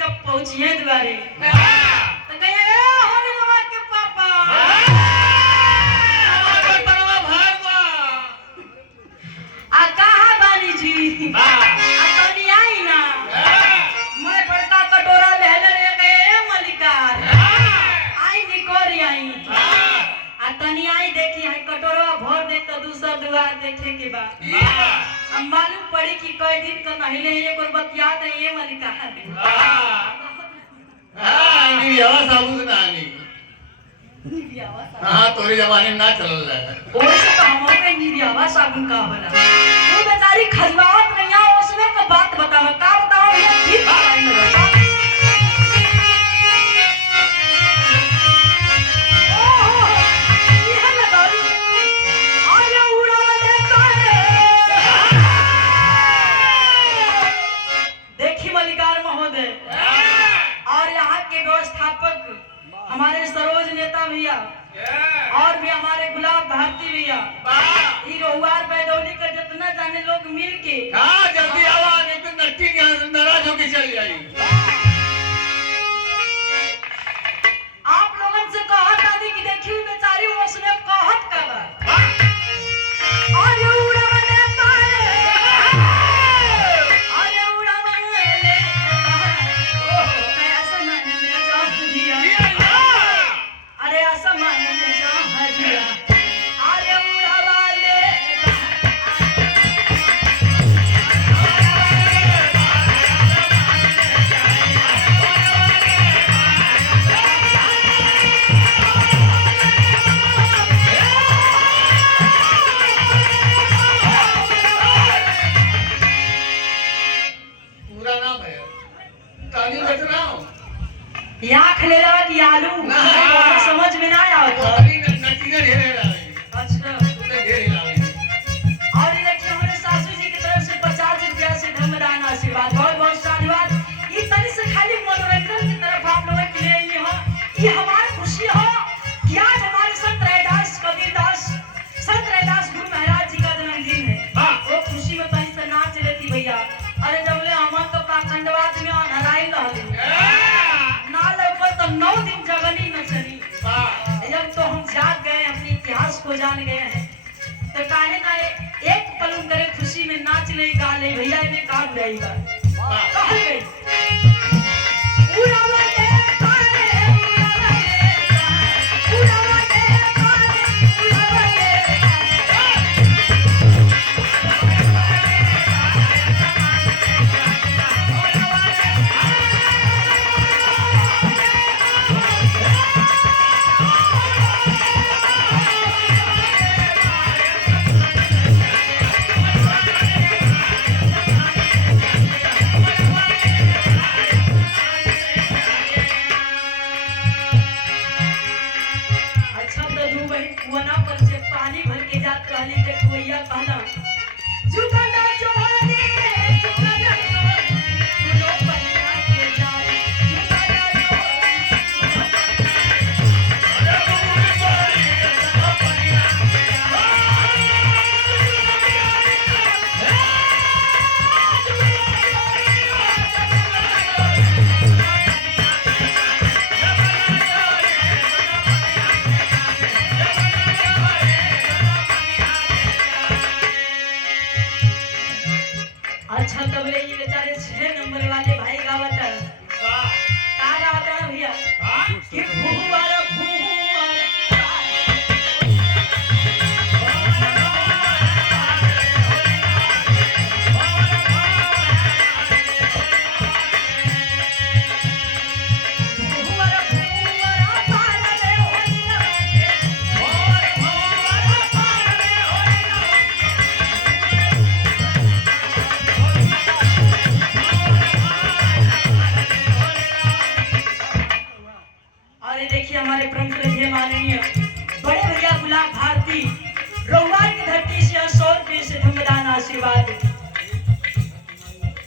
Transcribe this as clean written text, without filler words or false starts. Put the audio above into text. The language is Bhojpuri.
जब पहुंचिए द्वारे तो कहे होली बाबा के पापा आ कहा बानी जी अपनी आई ना मैं बड़का कटोरा ले ले गए मलिकार आई निकोरी आई आ तनी आई देखी है कटोरा भर दे तो दूसरा दुआर देखे के बाद अब मालूम पड़ी कि कई दिन का नहिले एक और बतियात है ये मलिकार निवियावा साबुन ना आनी हाँ तोरी जमाने में ना चल रहा है ओसे तो हमारे निवियावा साबुन का होला वो बेचारी खजवावत नहीं आ उसमें का बात बताओ का बताओ ये गीत गाई में बता ये लगा आया उड़ा लेता है देखी मलिकार महोदय और यहाँ के व्यवस्थापक हमारे सरोज नेता भैया और भी हमारे गुलाब भारती भैया ये रोहुआर बैदौली का जितना जाने लोग मिल के हाँ जल्दी आवा नहीं तो नट्टी नाराज होके चल जाएगी आप लोगन से कहत आदि की देखी बेचारी उसने कहत का बा अरे उड़ाने अरे उड़ाने ऐसा माने ले जाओ दिया अरे ऐसा माने ले जाओ हजिया अरे उड़ावाले पूरा नाम है तानी बच रहा हूँ यहाँ खले लगा कि आलू ना। समझ में ना आवत अभी नट्टी ने ढेर लावेंगे अच्छा उसने ढेर लावेंगे और ये देखिए हमारे सासू जी की तरफ से 50 रुपया से धर्मदान आशीर्वाद बहुत बहुत धन्यवाद ये तनी से खाली मनोरंजन की तरफ आप लोगों के लिए ये हो ये हमारी खुशी हो कि आज हमारे संत रैदास कबीरदास संत रैदास गुरु महाराज जी का जन्मदिन है वो खुशी में तनी से नाच लेती भैया अरे जब ले हम तो पाखंडवाद में अनहराई रहली ना लौकर तो 9 दिन जगनी न चली जब तो हम जाग गए अपने इतिहास को जान गए हैं तो काहे ना एक पल करे खुशी में नाच ले गा ले भैया ने काम रहेगा कह गई उड़ावा दे तारे उड़ावा दे तारे उड़ावा दे अच्छा तो दू बहन कुआं पर से पानी भर के जात रहली देखवैया कहला जुगंडा